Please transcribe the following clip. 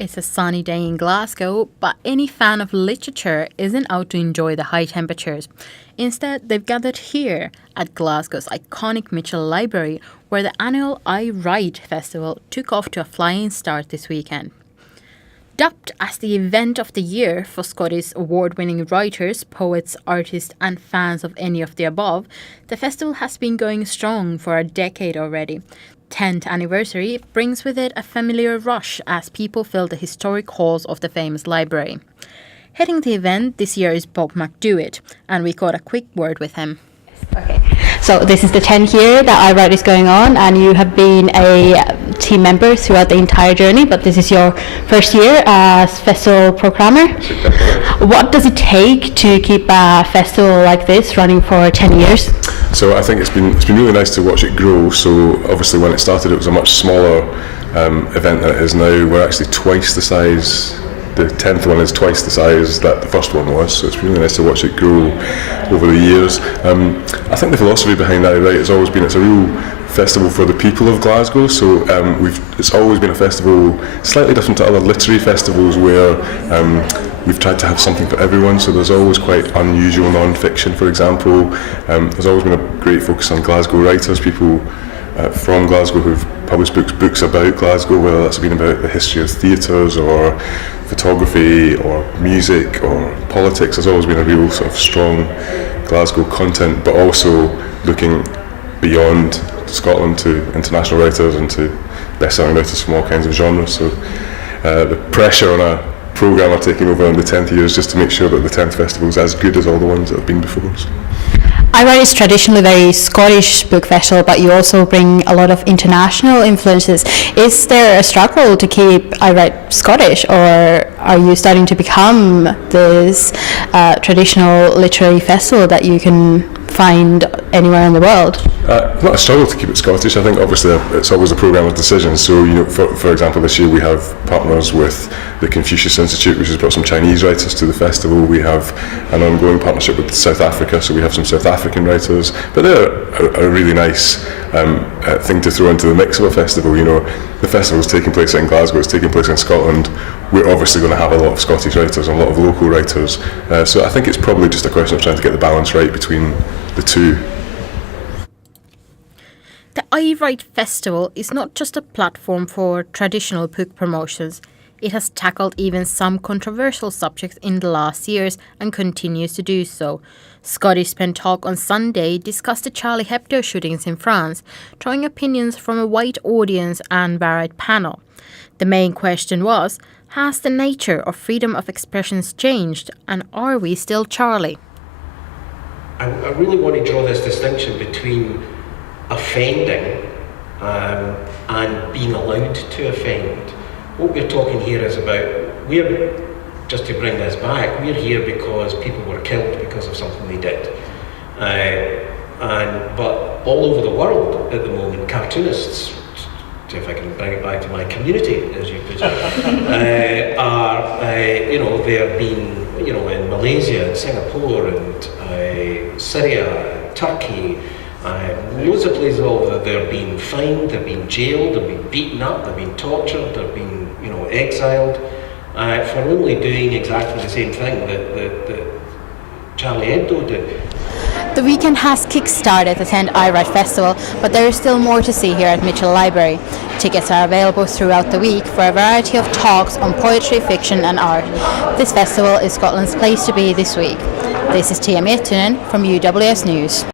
It's a sunny day in Glasgow, but any fan of literature isn't out to enjoy the high temperatures. Instead, they've gathered here at Glasgow's iconic Mitchell Library, where the annual AyeWriteFestival took off to a flying start this weekend. Dubbed as the event of the year for Scottish award-winning writers, poets, artists and fans of any of the above, the festival has been going strong for a decade already. 10th anniversary brings with it a familiar rush as people fill the historic halls of the famous library. Heading the event this year is Bob McDewitt, and we got a quick word with him. Okay, so this is the 10th year that AyeWrite is going on, and you have been a team member throughout the entire journey, but this is your first year as festival programmer. What does it take to keep a festival like this running for 10 years? So I think it's been really nice to watch it grow. So obviously when it started it was a much smaller event than it is now. We're actually twice the size. The 10th one is twice the size that the first one was, so it's really nice to watch it grow over the years. I think the philosophy behind AyeWrite has always been it's a real festival for the people of Glasgow, so it's always been a festival slightly different to other literary festivals where we've tried to have something for everyone, so there's always quite unusual non-fiction, for example. There's always been a great focus on Glasgow writers, people from Glasgow who've published books about Glasgow, whether that's been about the history of theatres or photography or music or politics. There's always been a real sort of strong Glasgow content, but also looking beyond Scotland to international writers and to best-selling writers from all kinds of genres. So the pressure on a programmer taking over in the 10th year is just to make sure that the 10th festival is as good as all the ones that have been before us. AyeWrite is traditionally a very Scottish book festival, but you also bring a lot of international influences. Is there a struggle to keep AyeWrite Scottish, or are you starting to become this traditional literary festival that you can find anywhere in the world? Not a struggle to keep it Scottish. I think obviously it's always a programmer's decision. So for example, this year we have partners with the Confucius Institute, which has brought some Chinese writers to the festival. We have an ongoing partnership with South Africa, so we have some South African writers. But they're a really nice thing to throw into the mix of a festival. The festival is taking place in Glasgow, it's taking place in Scotland. We're obviously going to have a lot of Scottish writers and a lot of local writers. So I think it's probably just a question of trying to get the balance right between the two. The AyeWrite Festival is not just a platform for traditional book promotions. It has tackled even some controversial subjects in the last years and continues to do so. Scottish Pen Talk on Sunday discussed the Charlie Hebdo shootings in France, drawing opinions from a wide audience and varied panel. The main question was, has the nature of freedom of expression changed, and are we still Charlie? I really want to draw this distinction between offending and being allowed to offend. What we're talking here is about, just to bring this back, we're here because people were killed because of something they did. But all over the world at the moment, cartoonists, if I can bring it back to my community, as you put it, they're being, in Malaysia and Singapore and Syria, Turkey, loads of places all over, they're being fined, they're being jailed, they're being beaten up, they're being tortured, they're being exiled for only doing exactly the same thing that Charlie Hebdo did. The weekend has kick-started the 10th AyeWrite Festival, but there is still more to see here at Mitchell Library. Tickets are available throughout the week for a variety of talks on poetry, fiction and art. This festival is Scotland's place to be this week. This is Tia Mirtunen from UWS News.